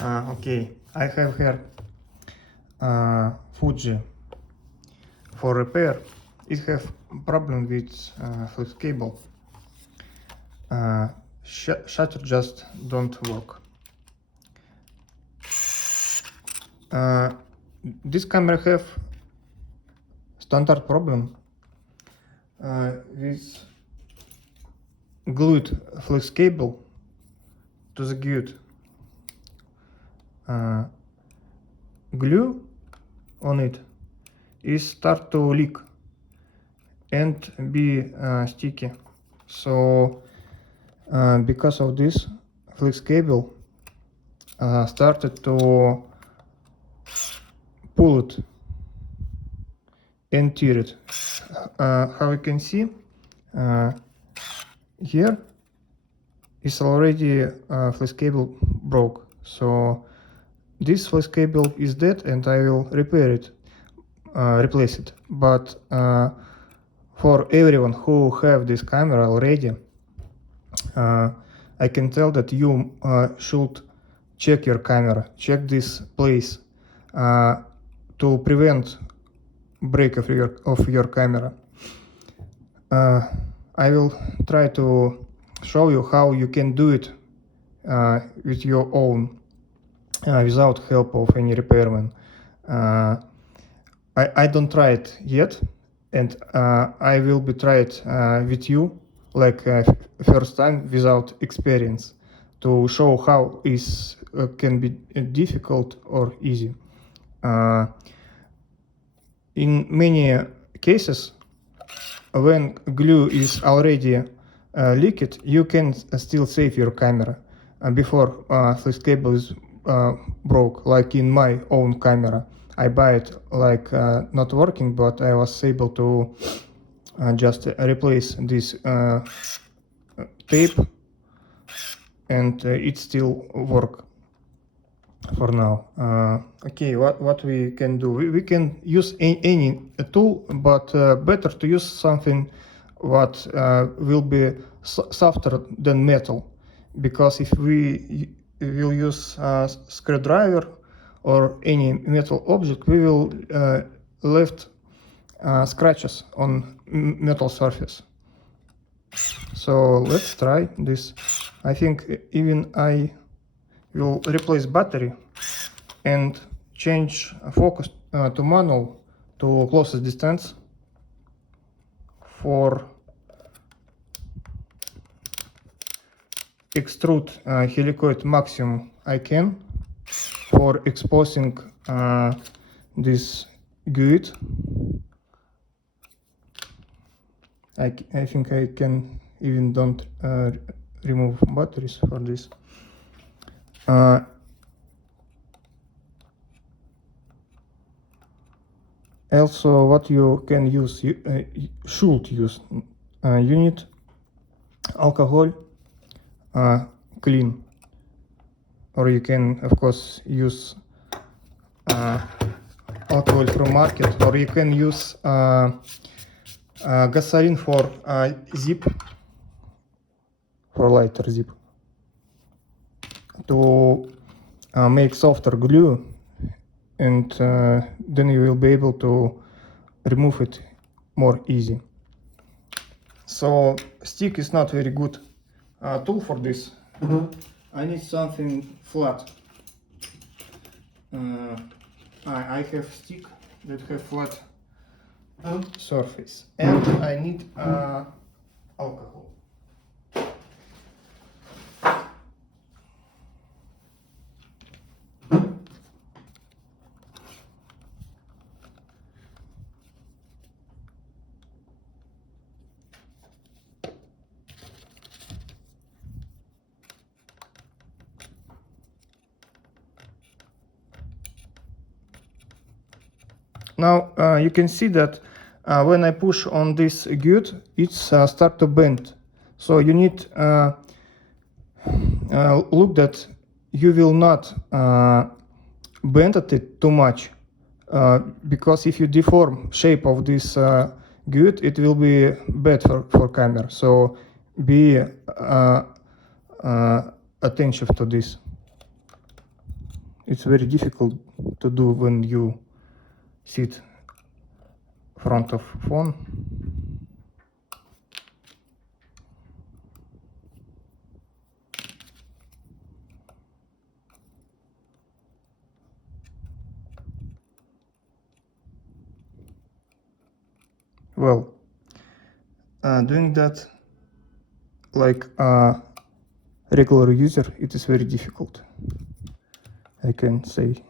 Okay, I have here Fuji for repair. It have problem with flex cable. Shutter just don't work. This camera have standard problem with glued flex cable to the gut. Glue on it is start to leak and be sticky. So because of this, flex cable started to pull it and tear it. How you can see, here is already flex cable broke. So this flex cable is dead and I will repair it, replace it. But for everyone who have this camera already, I can tell that you should check your camera, check this place to prevent break of your camera. I will try to show you how you can do it with your own, without help of any repairman. I don't try it yet, and I will be try it with you, like first time without experience, to show how is can be difficult or easy. In many cases, when glue is already leaked, you can still save your camera before flex cable is broke. Like in my own camera, I buy it like not working, but I was able to just replace this tape, and it still work for now. Okay, what we can do? We can use any tool, but better to use something what will be softer than metal, because if we will use a screwdriver or any metal object, we will left scratches on metal surface. So let's try this. I think even I will replace battery and change focus to manual to closest distance for extrude helicoid maximum I can for exposing this gut. I think I can even don't remove batteries for this. Also, what you can use, you should use, you need alcohol, clean, or you can of course use alcohol from market, or you can use gasoline for zip, for lighter zip, to make softer glue, and then you will be able to remove it more easy. So stick is not very good tool for this. I need something flat. I have stick that have flat surface, and I need alcohol. Now you can see that when I push on this gut, it's start to bend. So you need look that you will not bend it too much, because if you deform shape of this gut, it will be bad for camera. So be attentive to this. it's very difficult to do when you sit front of phone. Well, doing that like a regular user, it is very difficult, I can say.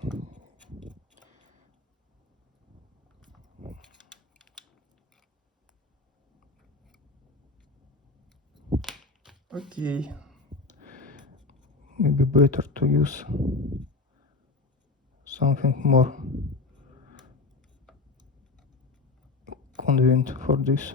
Okay, maybe better to use something more convenient for this.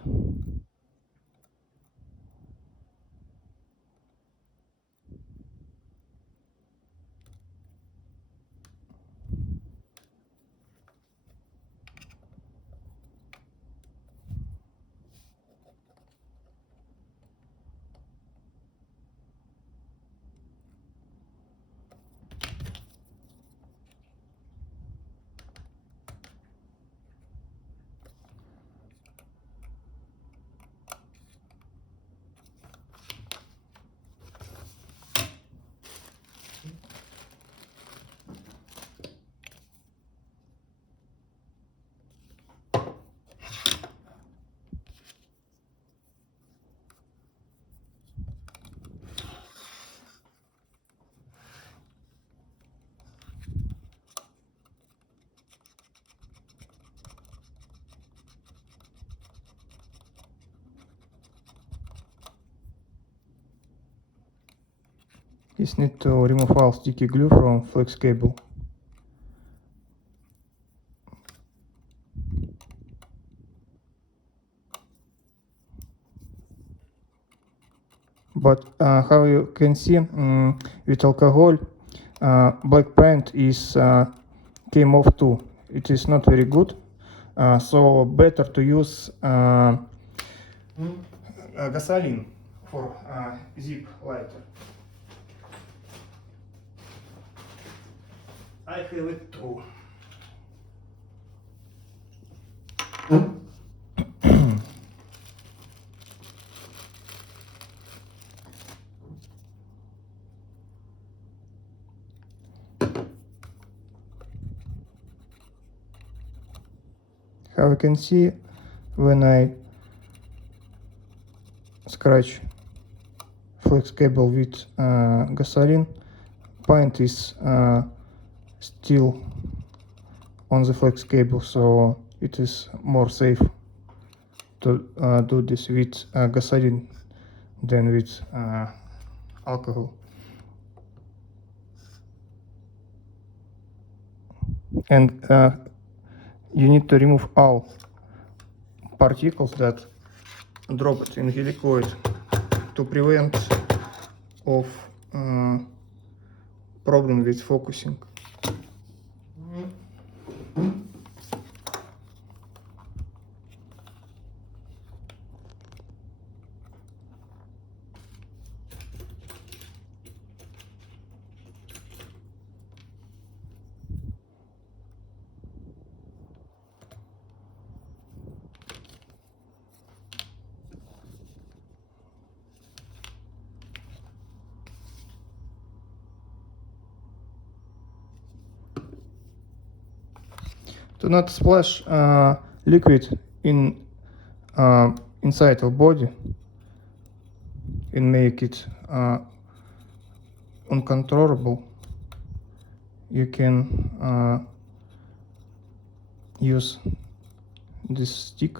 Just need to remove all sticky glue from flex cable. But how you can see, with alcohol, black paint is came off too. It is not very good, so better to use gasoline for zip lighter. I have it too. How you can see, when I scratch flex cable with gasoline, paint is still on the flex cable, so it is more safe to do this with gasoline than with alcohol. And you need to remove all particles that dropped in helicoid to prevent of problem with focusing. To not splash liquid inside of body and make it uncontrollable, you can use this stick.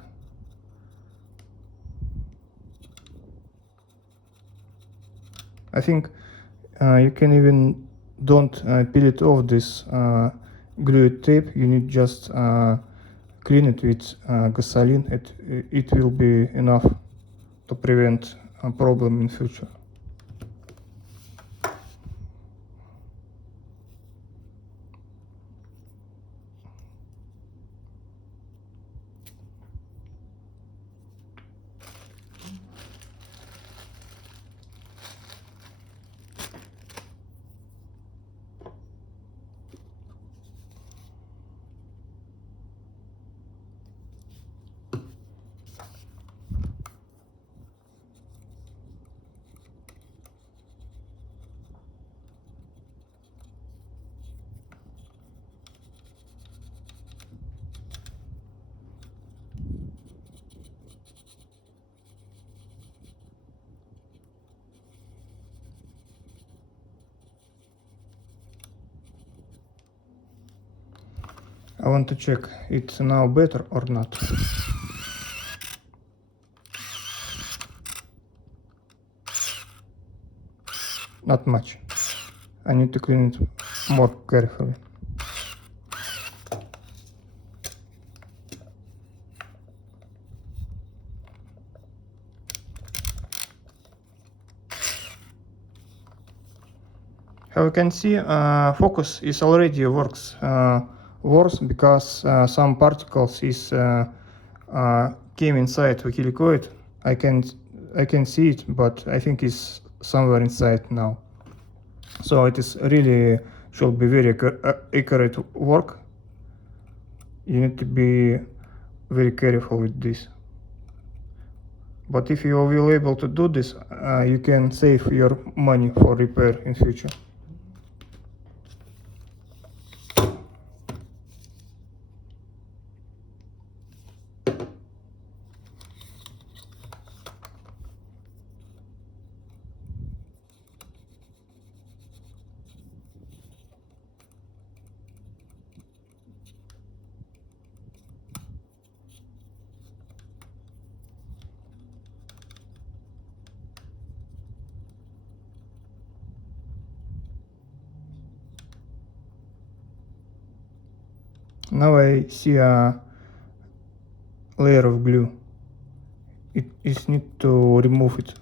I think you can even don't peel it off this glued tape. You need just clean it with gasoline. It will be enough to prevent a problem in future. I want to check it's now better or not. Not much. I need to clean it more carefully. How you can see, focus is already works worse because some particles is came inside the helicoid. I can see it, but I think it's somewhere inside now. So it is really should be very accurate work. You need to be very careful with this. But if you will able to do this, you can save your money for repair in future. Now I see a layer of glue. It is need to remove it.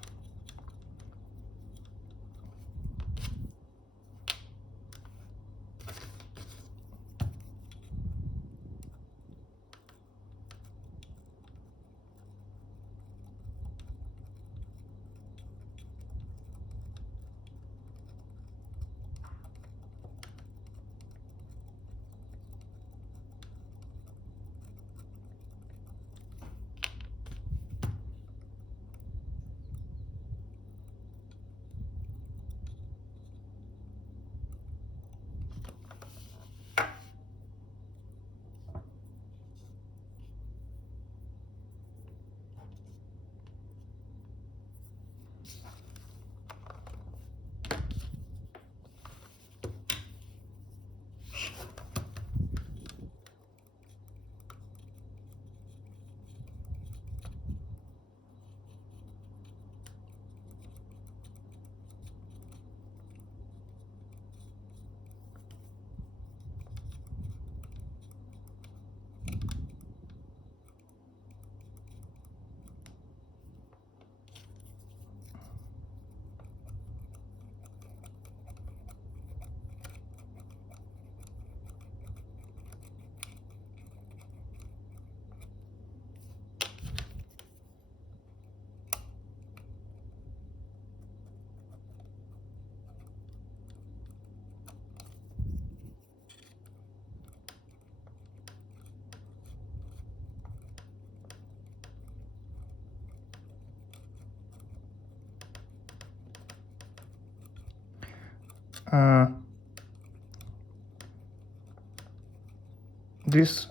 This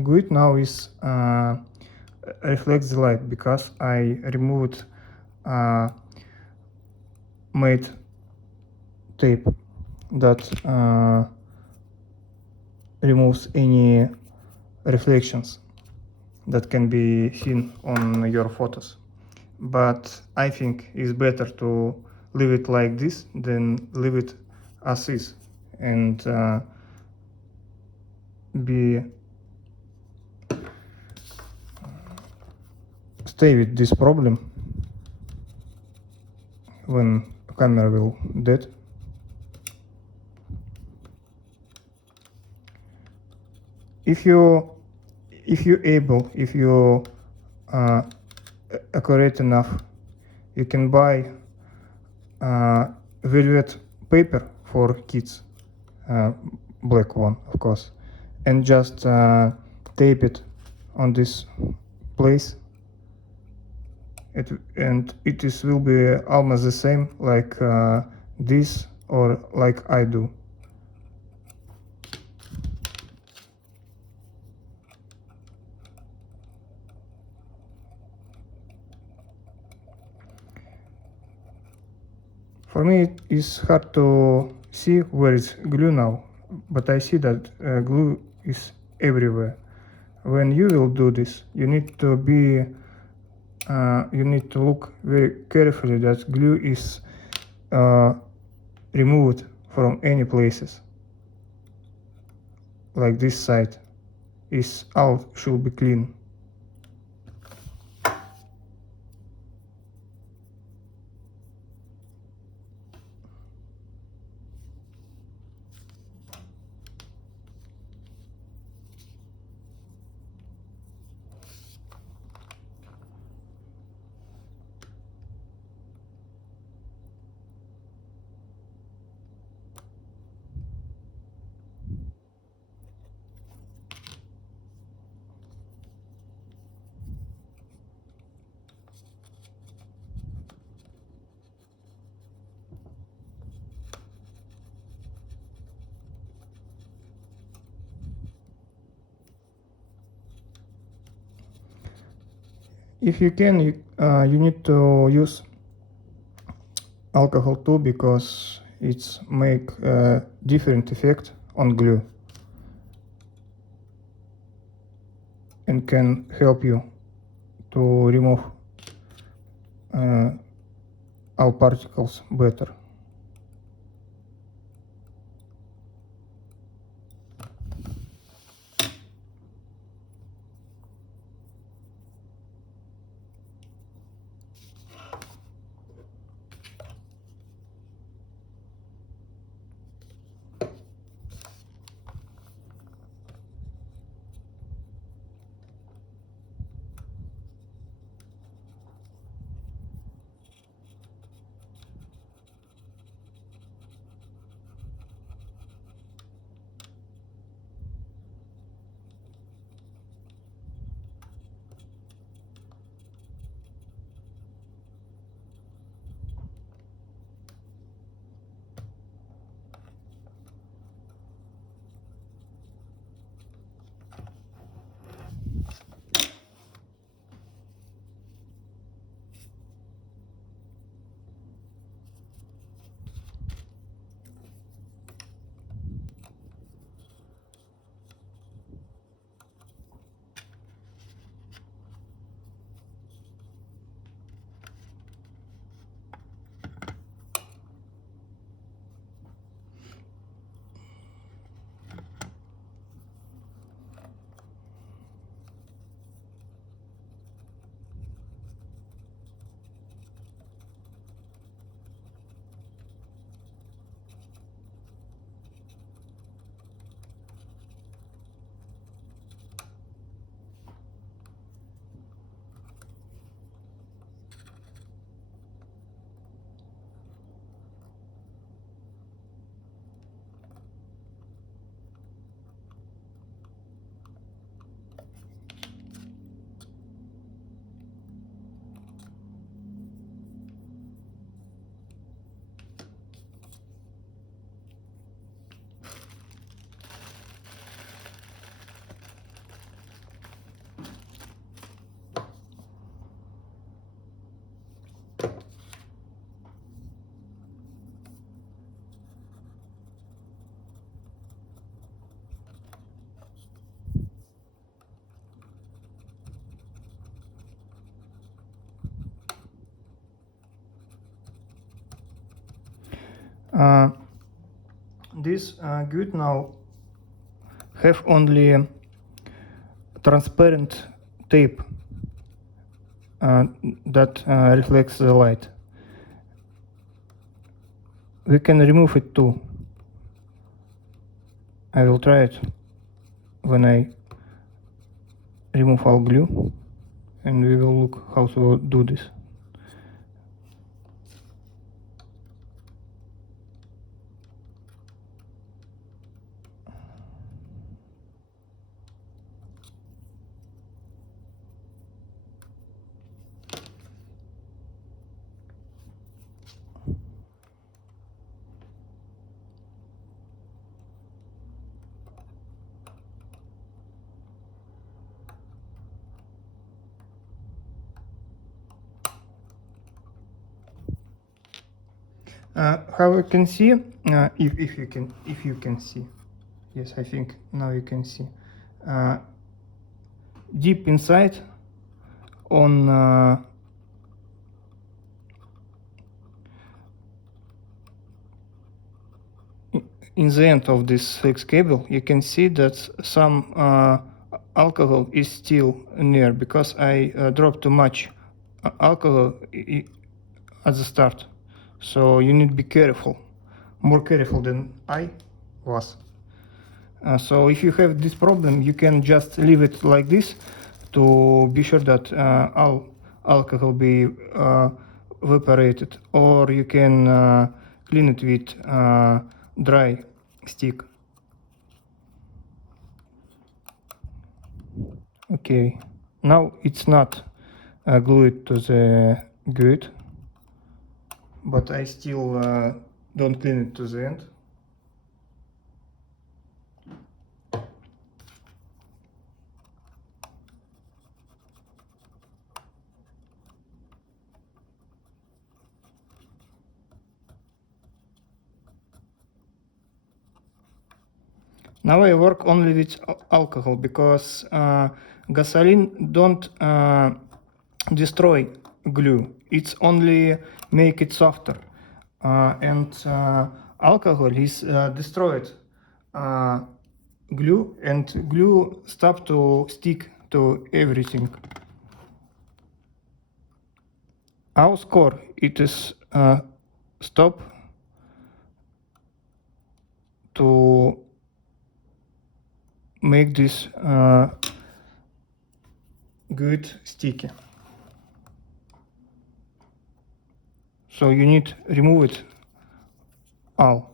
grid now is reflects the light because I removed made tape that removes any reflections that can be seen on your photos. But I think it's better to leave it like this than leave it as is and stay with this problem when camera will dead. If you accurate enough, you can buy velvet paper for kids, black one of course, and just tape it on this place. It will be almost the same like this or like I do. For me, it's hard to see where is glue now. but I see that glue is everywhere. When you will do this, you need to look very carefully that glue is removed from any places. Like this side is all should be clean. If you can, you need to use alcohol too, because it's make a different effect on glue and can help you to remove all particles better. This good now have only transparent tape that reflects the light. We can remove it too. I will try it when I remove all glue, and we will look how to do this. How you can see, if you can see, Yes, I think now you can see. Deep inside on in the end of this hex cable, you can see that some alcohol is still near, because I dropped too much alcohol at the start. So you need to be careful, more careful than I was. So if you have this problem, you can just leave it like this to be sure that all alcohol be evaporated, or you can clean it with dry stick. Okay, now it's not glued to the gut, but I still don't clean it to the end. Now I work only with alcohol, because gasoline don't destroy glue. It's only make it softer, and alcohol is destroyed glue, and glue stop to stick to everything. Our score, it is stop to make this good sticky. So you need remove it all.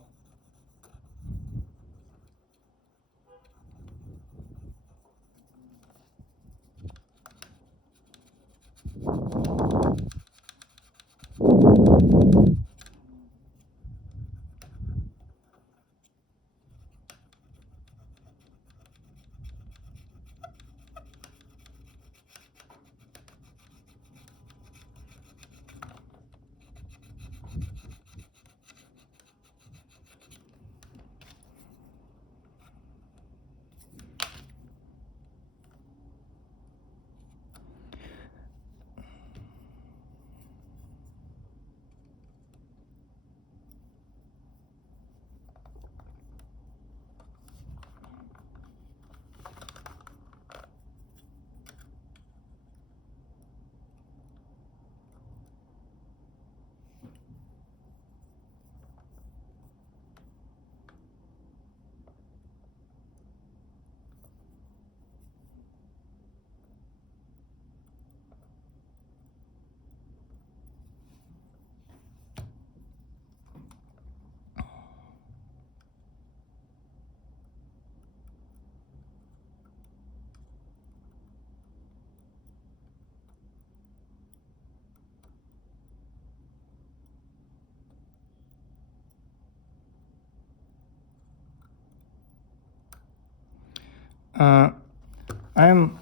I'm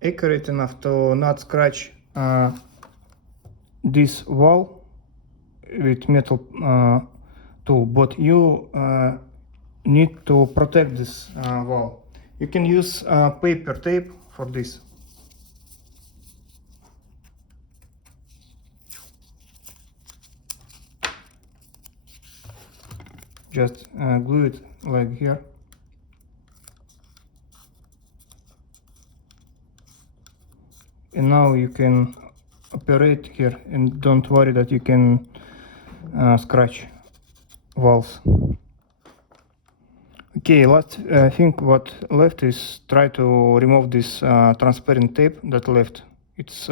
accurate enough to not scratch this wall with metal tool, but you need to protect this wall. You can use paper tape for this. Just glue it like here. And now you can operate here, and don't worry that you can scratch walls. Okay, last thing what left is try to remove this transparent tape that left. It's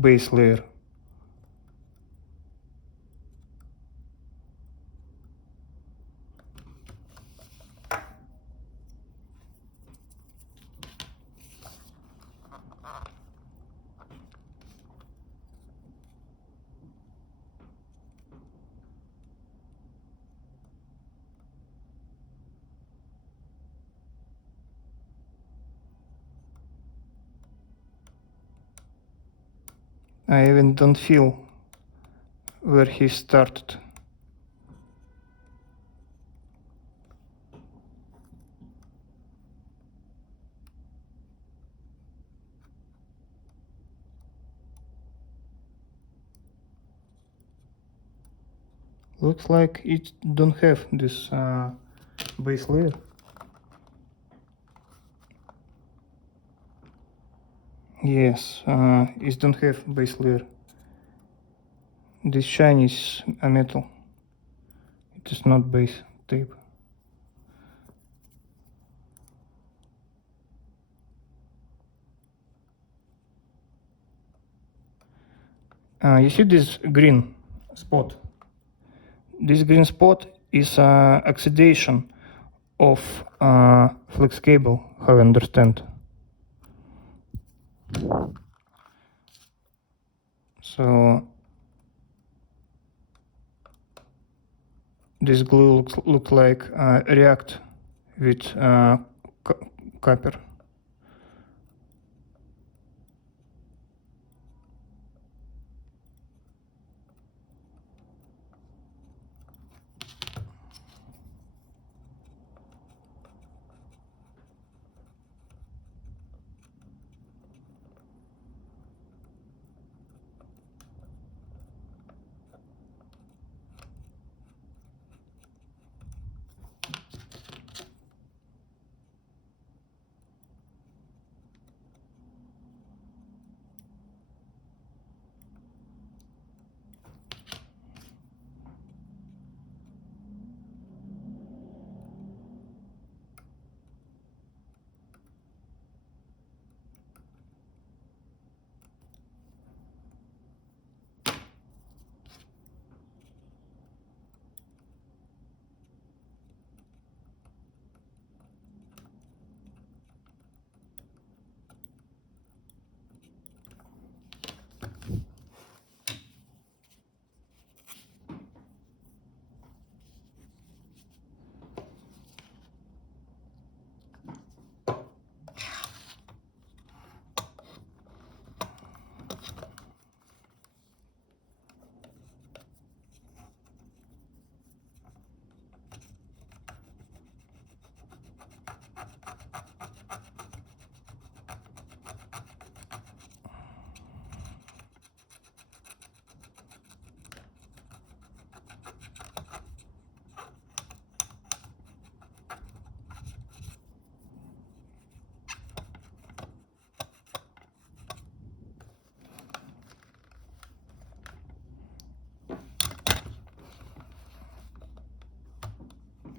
base layer. I even don't feel where he started. Looks like it don't have this base layer. Yes, it don't have base layer. This shiny is a metal. It is not base tape. You see this green spot? This green spot is oxidation of flex cable, how I understand. So this glue looks like react with copper.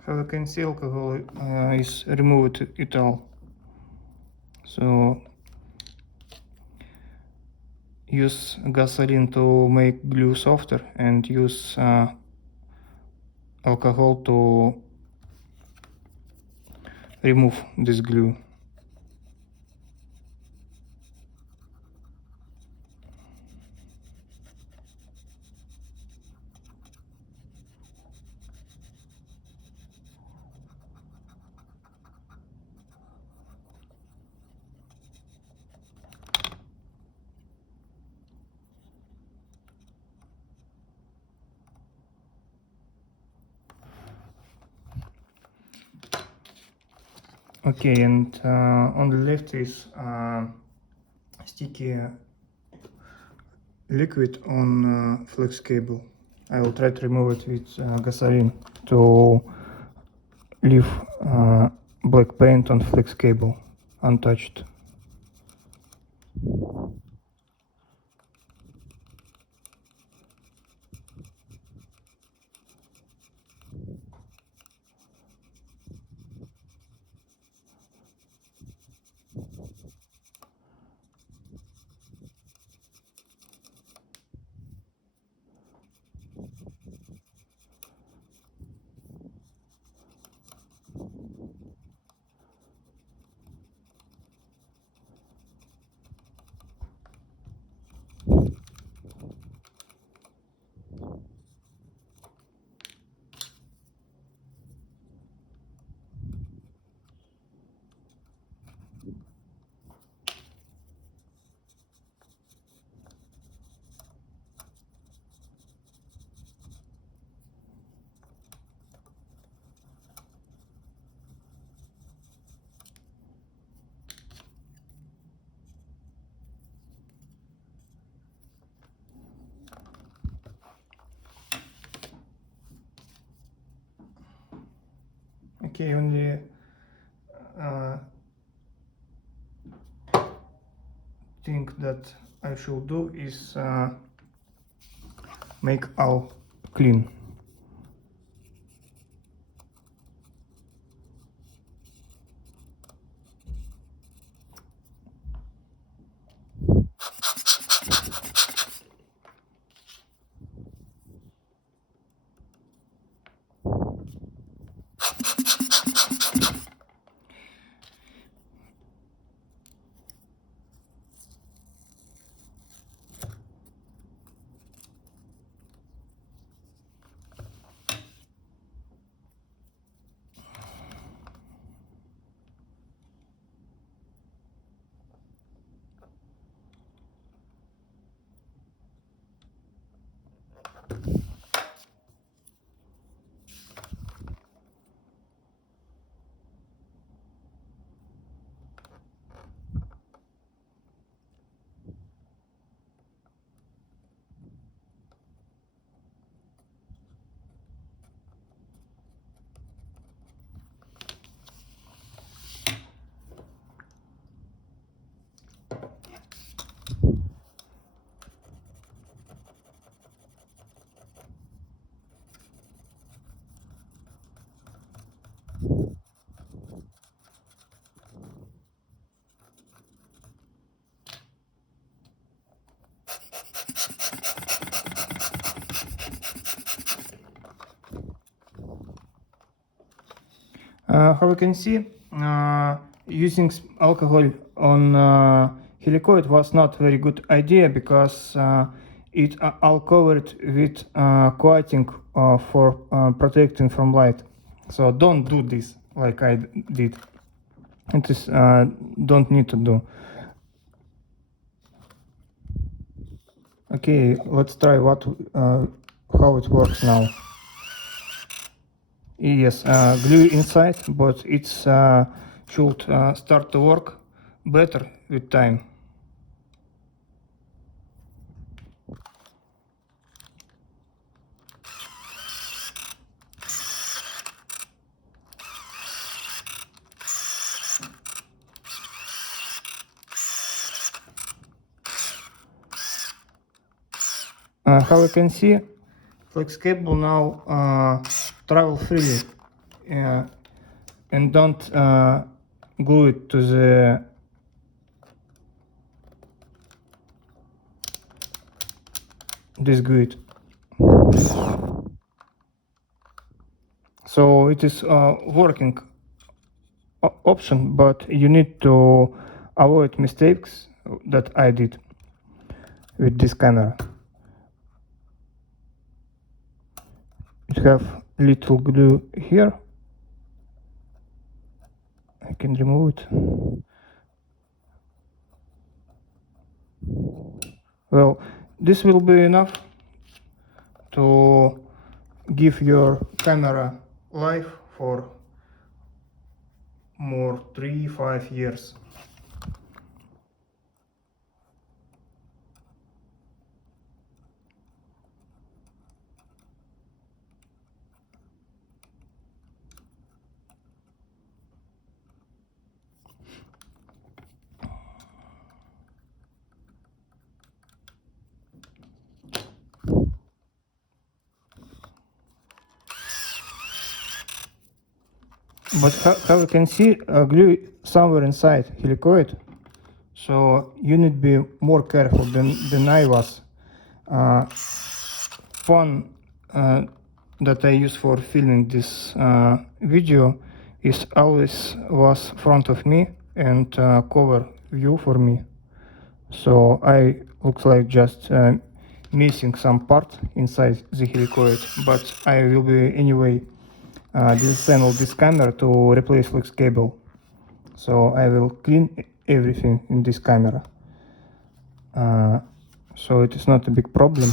How you can see, alcohol is removed it all. So use gasoline to make glue softer and use alcohol to remove this glue. Okay, and on the left is sticky liquid on flex cable. I will try to remove it with gasoline to leave black paint on flex cable untouched. Okay, only thing that I should do is make all clean. How you can see, using alcohol on helicoid was not very good idea because it all covered with coating for protecting from light. So don't do this like I did. It is don't need to do. Okay, let's try how it works now. Yes, glue inside, but it should start to work better with time. How you can see, flex cable now travel freely and don't glue it to the this grid. So it is working option, but you need to avoid mistakes that I did with this camera. It have little glue here. I can remove it. Well, this will be enough to give your camera life for more 3-5 years. But how you can see, glue somewhere inside helicoid, so you need to be more careful than I was. Phone that I use for filming this video is always was front of me and cover view for me. So I looks like just missing some part inside the helicoid, but I will be anyway disassemble this camera to replace flex cable. So I will clean everything in this camera. So it is not a big problem.